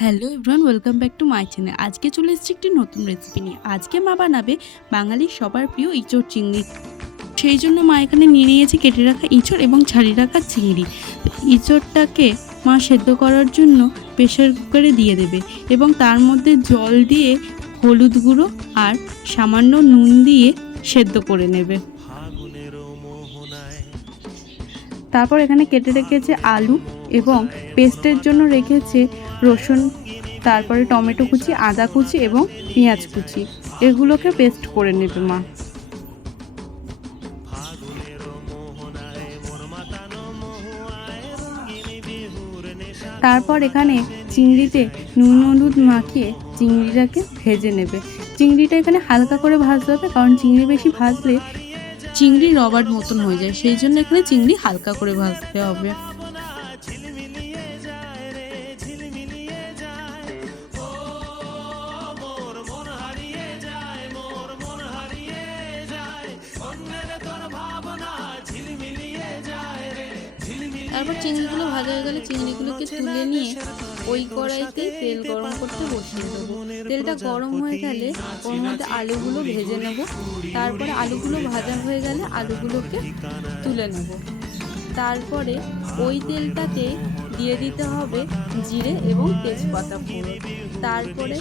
Hello everyone, welcome back to my channel. আজকে চলে এসেছি একটি নতুন রেসিপি নিয়ে। আজকে মা বানাবে বাঙালির সবার প্রিয় ইঁচড় চিংড়ি। সেই জন্য মা এখানে নিয়ে নিয়েছে কেটে রাখা ইঁচড় এবং ছাড়িয়ে রাখা চিংড়ি। ইঁচড়টাকে মা সেদ্ধ করার জন্য প্রেশার কুকারে দিয়ে দেবে এবং তার মধ্যে জল দিয়ে হলুদ গুঁড়ো আর সামান্য নুন দিয়ে সেদ্ধ করে নেবে। তারপর এখানে কেটে রেখেছে আলু এবং পেস্টের জন্য রেখেছে রসুন, তারপরে টমেটো কুচি, আদা কুচি এবং পেঁয়াজ কুচি। এগুলোকে পেস্ট করে নেবে মা। তারপর এখানে চিংড়িতে নুন হলুদ মাখিয়ে চিংড়িটাকে ভেজে নেবে। চিংড়িটা এখানে হালকা করে ভাজতে হবে, কারণ চিংড়ি বেশি ভাজলে চিংড়ি রবার মতন হয়ে যায়। সেই জন্য এখানে চিংড়ি হালকা করে ভাজতে হবে। তারপর চিংড়িগুলো ভাজা হয়ে গেলে চিংড়িগুলোকে তুলে নিয়ে ওই কড়াইতে তেল গরম করতে বসিয়ে দেবো। তেলটা গরম হয়ে গেলে ওর মধ্যে আলুগুলো ভেজে নেব। তারপরে আলুগুলো ভাজা হয়ে গেলে আলুগুলোকে তুলে নেব। তারপরে ওই তেলটাতে দিয়ে দিতে হবে জিরে এবং তেজপাতা ফোড়ন তারপরে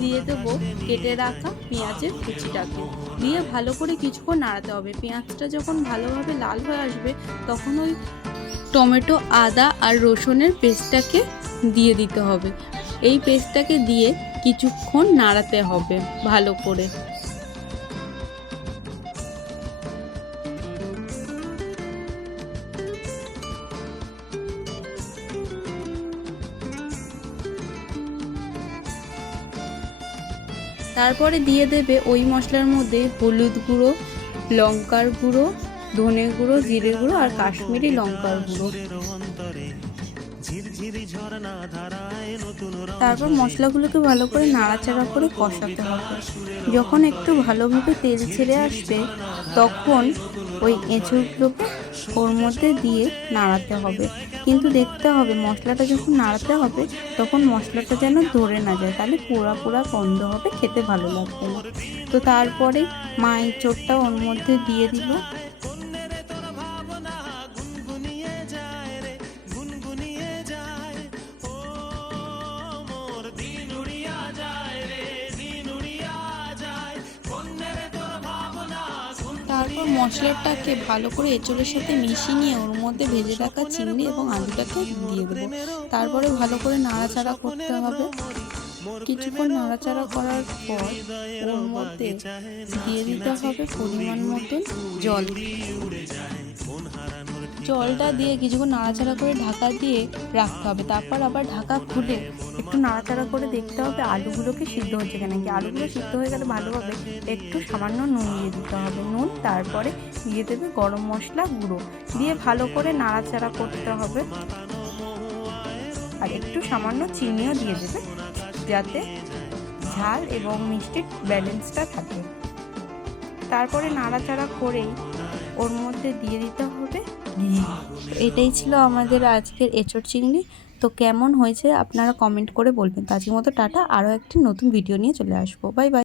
দিয়ে দেবো কেটে রাখা পেঁয়াজের কুচিটাকে। দিয়ে ভালো করে কিছুক্ষণ নাড়াতে হবে। পেঁয়াজটা যখন ভালোভাবে লাল হয়ে আসবে, তখন ওই টমেটো, আদা আর রসুনের পেস্টটাকে দিয়ে দিতে হবে। এই পেস্টটাকে দিয়ে কিছুক্ষণ নাড়াতে হবে ভালো করে। তারপরে দিয়ে দেবে ওই মশলার মধ্যে হলুদ গুঁড়ো, লঙ্কার গুঁড়ো ধনে গুঁড়ো জিরে গুঁড়ো আর কাশ্মীরি লঙ্কার গুঁড়ো। তারপর মশলাগুলোকে ভালো করে নাড়াচাড়া করে কষাতে হবে। যখন একটু ভালোভাবে তেল ছেড়ে আসবে, তখন ওই এঁচড়গুলোকে ওর মধ্যে দিয়ে নাড়াতে হবে। কিন্তু দেখতে হবে, মশলাটা যখন নাড়াতে হবে, তখন মশলাটা যেন ধরে না যায়। তাহলে পোড়া পোড়া গন্ধ হবে, খেতে ভালো লাগবে তো তারপরে মা এঁচড়টা ওর মধ্যে দিয়ে দিল। তারপর মশলাটাকে ভালো করে এঁচড়ের সাথে মিশিয়ে নিয়ে ওর মধ্যে ভেজে রাখা চিংড়ি এবং আলুটাকে দিয়ে দেবো। তারপরে ভালো করে নাড়াচাড়া করতে হবে। কিছুক্ষণ নাড়াচাড়া করার পর ওর মধ্যে দিয়ে দিতে হবে পরিমাণ মতন জল। জলটা দিয়ে কিছুক্ষণ নাড়াচাড়া করে ঢাকা দিয়ে রাখতে হবে। তারপর আবার ঢাকা খুলে একটু নাড়াচাড়া করে দেখতে হবে আলুগুলোকে সিদ্ধ হচ্ছে কেন। কি আলুগুলো সিদ্ধ হয়ে গেলে ভালোভাবে একটু সামান্য নুন দিয়ে দিতে হবে। নুন, তারপরে দিয়ে দেবে গরম মশলা গুঁড়ো। দিয়ে ভালো করে নাড়াচাড়া করতে হবে। আর একটু সামান্য চিনিও দিয়ে দেবে। যাতে ঝাল এবং মিষ্টির ব্যালেন্সটা থাকে। তারপরে নাড়াচাড়া করেই ওর মধ্যে দিয়ে দিতে হবে এটাই ছিল আমাদের আজকের এঁচড় চিংড়ি। তো কেমন হয়েছে আপনারা কমেন্ট করে বলবেন। তো মতো টাটা। আরও একটি নতুন ভিডিও নিয়ে চলে আসব। Bye bye.